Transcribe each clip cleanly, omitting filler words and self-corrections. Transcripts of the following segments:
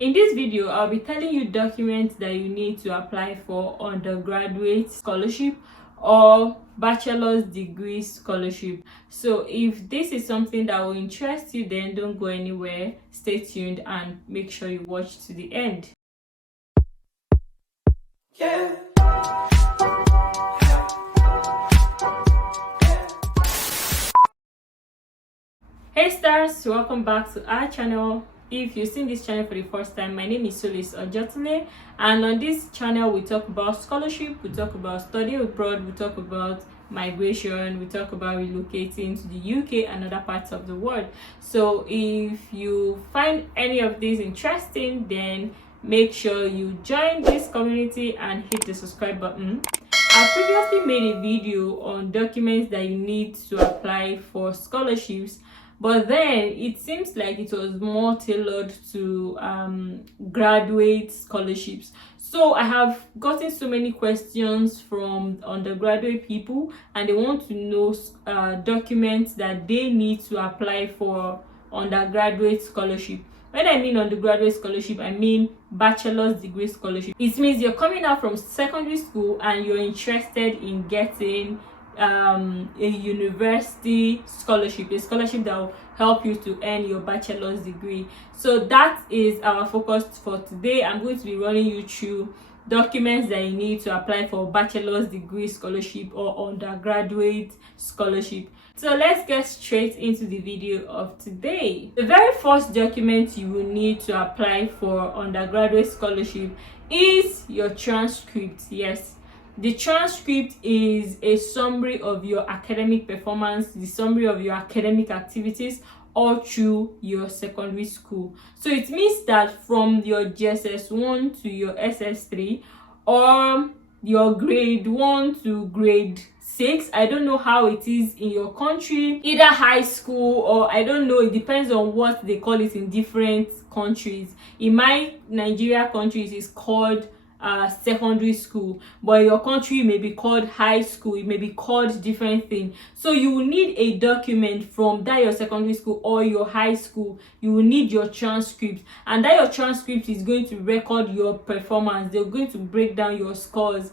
In this video, I'll be telling you documents that you need to apply for undergraduate scholarship or bachelor's degree scholarship. So if this is something that will interest you, then don't go anywhere. Stay tuned and make sure you watch to the end. Hey stars, welcome back to our channel. If you've seen this channel for the first time, my name is Solis Ojotule, and on this channel we talk about scholarship, we talk about study abroad, we talk about migration, we talk about relocating to the UK and other parts of the world. So if you find any of these interesting, then make sure you join this community and hit the subscribe button. I previously made a video on documents that you need to apply for scholarships, but then it seems like it was more tailored to graduate scholarships. So I have gotten so many questions from undergraduate people, and they want to know documents that they need to apply for undergraduate scholarship. When I mean undergraduate scholarship, I mean bachelor's degree scholarship. It means you're coming out from secondary school and you're interested in getting a university scholarship, a scholarship that will help you to earn your bachelor's degree. So that is our focus for today. I'm going to be running you through documents that you need to apply for bachelor's degree scholarship or undergraduate scholarship. So let's get straight into the video of today. The very first document you will need to apply for undergraduate scholarship is your transcript. Yes, the transcript is a summary of your academic performance, the summary of your academic activities all through your secondary school. So it means that from your GSS1 to your SS3, or your grade 1 to grade 6, I don't know how it is in your country, either high school or I don't know, it depends on what they call it in different countries. In my Nigeria country, it is called secondary school, but your country may be called high school, it may be called different thing. So you will need a document from that your secondary school or your high school. You will need your transcript, and that your transcript is going to record your performance. They're going to break down your scores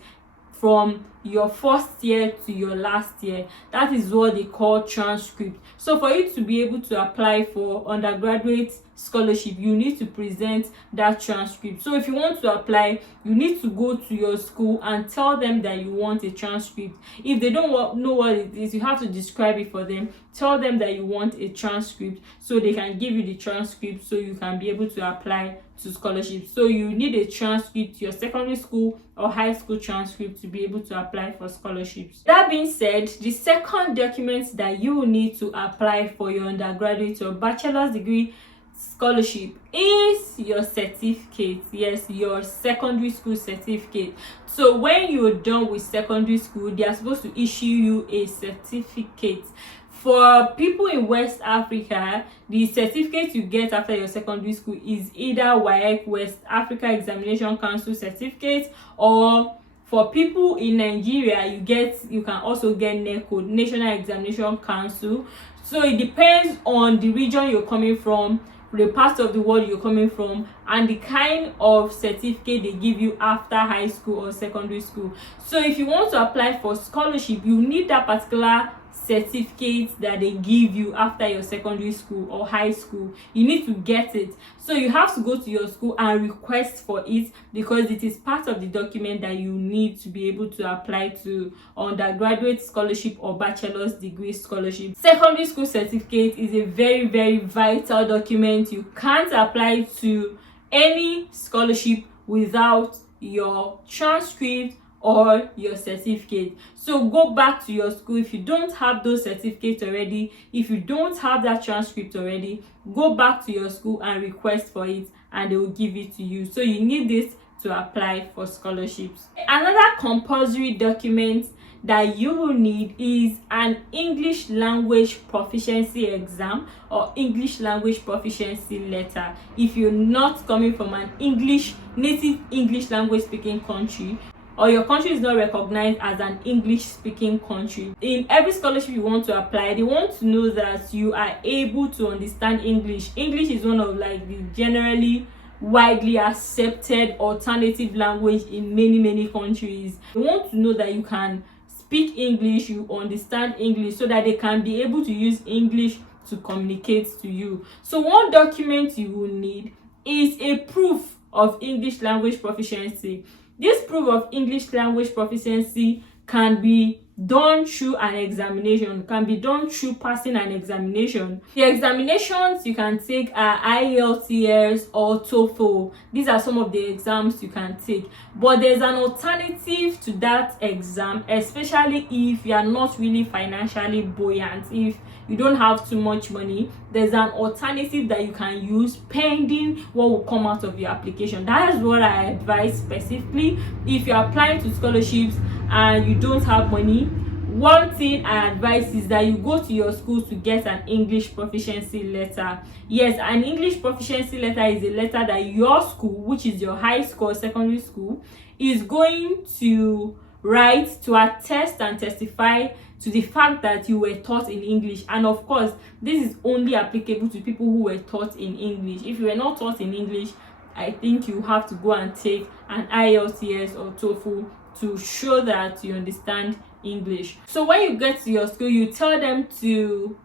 from your first year to your last year. That is what they call transcript. So for you to be able to apply for undergraduate scholarship, you need to present that transcript. So if you want to apply, you need to go to your school and tell them that you want a transcript. If they don't know what it is, you have to describe it for them. Tell them that you want a transcript so they can give you the transcript so you can be able to apply to scholarship. So you need a transcript, your secondary school or high school transcript, to be able to apply for scholarships. That being said, the second document that you will need to apply for your undergraduate or bachelor's degree scholarship is your certificate. Yes, your secondary school certificate. So when you're done with secondary school, they are supposed to issue you a certificate. For people in West Africa, the certificate you get after your secondary school is either WAEC, West Africa Examination Council certificate, or for people in Nigeria, you can also get NECO, National Examination Council. So it depends on the region you're coming from, the part of the world you're coming from, and the kind of certificate they give you after high school or secondary school. So if you want to apply for scholarship, you need that particular certificate that they give you after your secondary school or high school. You need to get it. So you have to go to your school and request for it, because it is part of the document that you need to be able to apply to undergraduate scholarship or bachelor's degree scholarship. Secondary school certificate is a very, very vital document. You can't apply to any scholarship without your transcript or your certificate. So go back to your school. If you don't have those certificates already, if you don't have that transcript already, go back to your school and request for it, and they will give it to you. So you need this to apply for scholarships. Another compulsory document that you will need is an English language proficiency exam or English language proficiency letter. If you're not coming from an native English language speaking country, or your country is not recognized as an English speaking country, in every scholarship you want to apply, they want to know that you are able to understand English. English is one of like the generally widely accepted alternative language in many countries. They want to know that you can speak English, you understand English, so that they can be able to use English to communicate to you. So one document you will need is a proof of English language proficiency. This proof of English language proficiency can be done through an examination, can be done through passing an examination. The examinations you can take are IELTS or TOEFL. These are some of the exams you can take, but there's an alternative to that exam, especially if you are not really financially buoyant, if you don't have too much money. There's an alternative that you can use pending what will come out of your application. That is what I advise specifically if you're applying to scholarships and you don't have money. One thing I advise is that you go to your school to get an English proficiency letter. Yes, an English proficiency letter is a letter that your school, which is your high school or secondary school, is going to write to attest and testify to the fact that you were taught in English. And of course, this is only applicable to people who were taught in English. If you were not taught in English, I think you have to go and take an IELTS or TOEFL to show that you understand English. So when you get to your school, you tell them to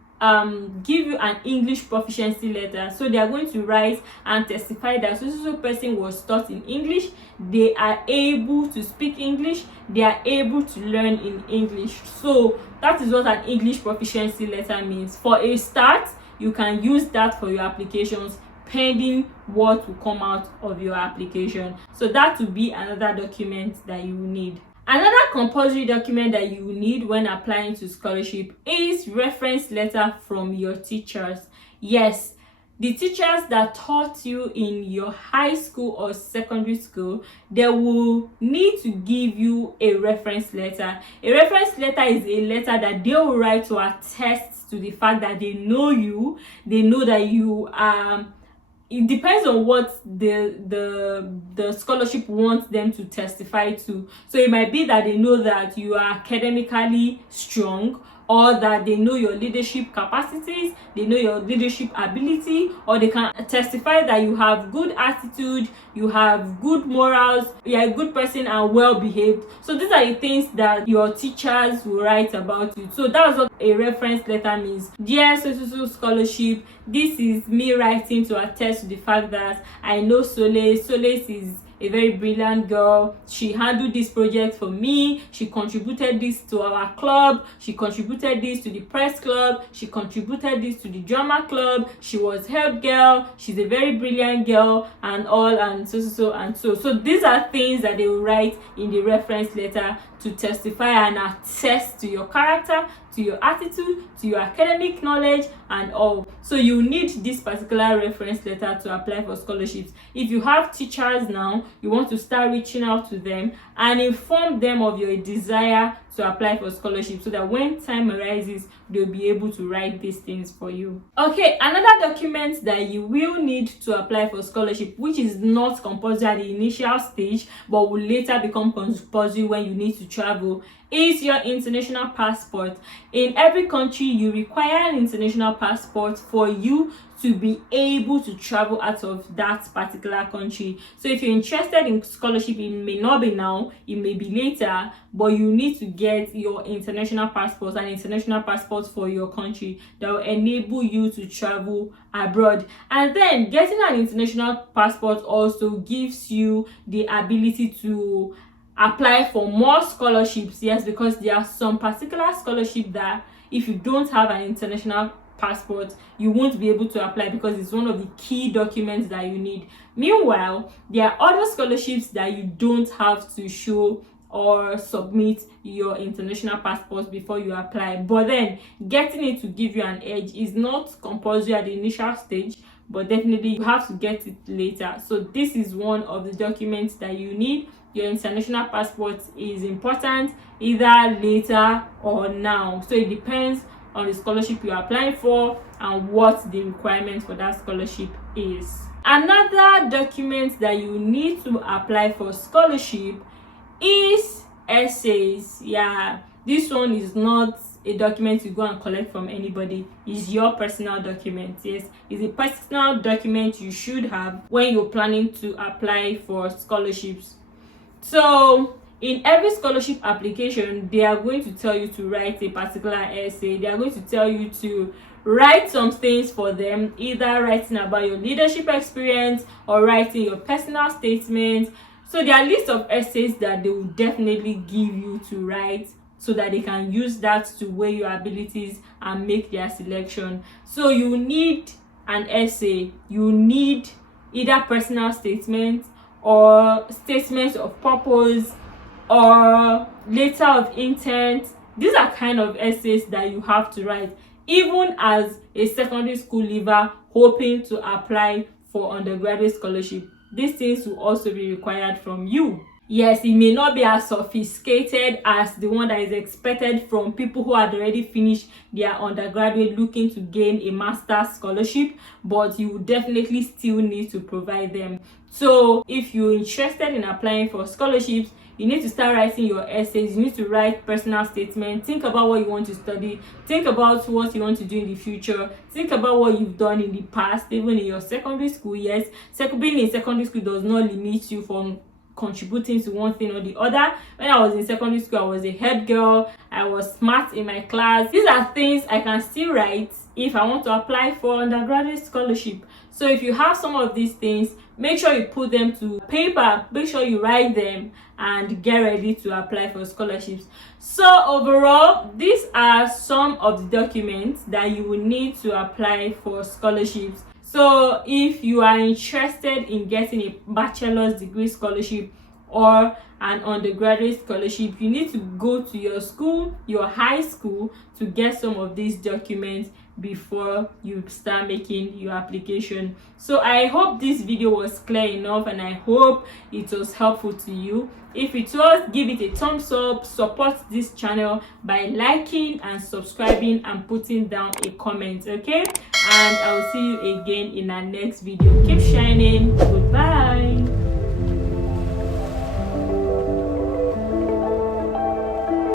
give you an English proficiency letter. So they are going to write and testify that so person was taught in English, they are able to speak English, they are able to learn in English. So that is what an English proficiency letter means. For a start, you can use that for your applications pending what will come out of your application. So that will be another document that you will need. Another compulsory document that you need when applying to scholarship is reference letter from your teachers. Yes, the teachers that taught you in your high school or secondary school, they will need to give you a reference letter. A reference letter is a letter that they will write to attest to the fact that they know you, they know that you are. It depends on what the scholarship wants them to testify to. So it might be that they know that you are academically strong, or that they know your leadership capacities, they know your leadership ability, or they can testify that you have good attitude, you have good morals, you are a good person and well behaved. So these are the things that your teachers will write about you. So that's what a reference letter means. Dear so scholarship, this is me writing to attest to the fact that I know Solace is a very brilliant girl. She handled this project for me. She contributed this to our club. She contributed this to the press club. She contributed this to the drama club. She was head girl. She's a very brilliant girl, and all, and so and so. So these are things that they will write in the reference letter to testify and attest to your character, to your attitude, to your academic knowledge, and all. So you need this particular reference letter to apply for scholarships. If you have teachers now, you want to start reaching out to them and inform them of your desire to apply for scholarships, so that when time arises, they'll be able to write these things for you. Okay, another document that you will need to apply for scholarship, which is not compulsory at the initial stage but will later become compulsory when you need to travel, is your international passport. In every country, you require an international passport for you to be able to travel out of that particular country. So if you're interested in scholarship, it may not be now, it may be later, but you need to get your international passport, an international passport for your country that will enable you to travel abroad. And then getting an international passport also gives you the ability to apply for more scholarships. Yes, because there are some particular scholarships that if you don't have an international passport, you won't be able to apply, because it's one of the key documents that you need. Meanwhile, there are other scholarships that you don't have to show or submit your international passport before you apply, but then getting it to give you an edge is not compulsory at the initial stage, but definitely you have to get it later. So this is one of the documents that you need. Your international passport is important either later or now, so it depends on the scholarship you are applying for and what the requirement for that scholarship is. Another document that you need to apply for scholarship is essays. Yeah, this one is not a document you go and collect from anybody. It's your personal document. Yes, it's a personal document you should have when you're planning to apply for scholarships. So in every scholarship application, they are going to tell you to write a particular essay. They are going to tell you to write some things for them, either writing about your leadership experience or writing your personal statement. So there are lists of essays that they will definitely give you to write, so that they can use that to weigh your abilities and make their selection. So you need an essay, you need either personal statements or statements of purpose or letter of intent. These are kind of essays that you have to write, even as a secondary school leaver hoping to apply for undergraduate scholarship. These things will also be required from you. Yes, it may not be as sophisticated as the one that is expected from people who had already finished their undergraduate looking to gain a master's scholarship, but you will definitely still need to provide them. So if you're interested in applying for scholarships, you need to start writing your essays. You need to write personal statements. Think about what you want to study. Think about what you want to do in the future. Think about what you've done in the past, even in your secondary school. Yes, being in secondary school does not limit you from contributing to one thing or the other. When I was in secondary school, I was a head girl. I was smart in my class. These are things I can still write if I want to apply for undergraduate scholarship. So if you have some of these things, make sure you put them to paper. Make sure you write them and get ready to apply for scholarships. So overall, these are some of the documents that you will need to apply for scholarships. So if you are interested in getting a bachelor's degree scholarship or an undergraduate scholarship, you need to go to your school, your high school, to get some of these documents before you start making your application. So I hope this video was clear enough, and I hope it was helpful to you. If it was, give it a thumbs up. Support this channel by liking and subscribing and putting down a comment, okay? And I will see you again in our next video. Keep shining. Goodbye.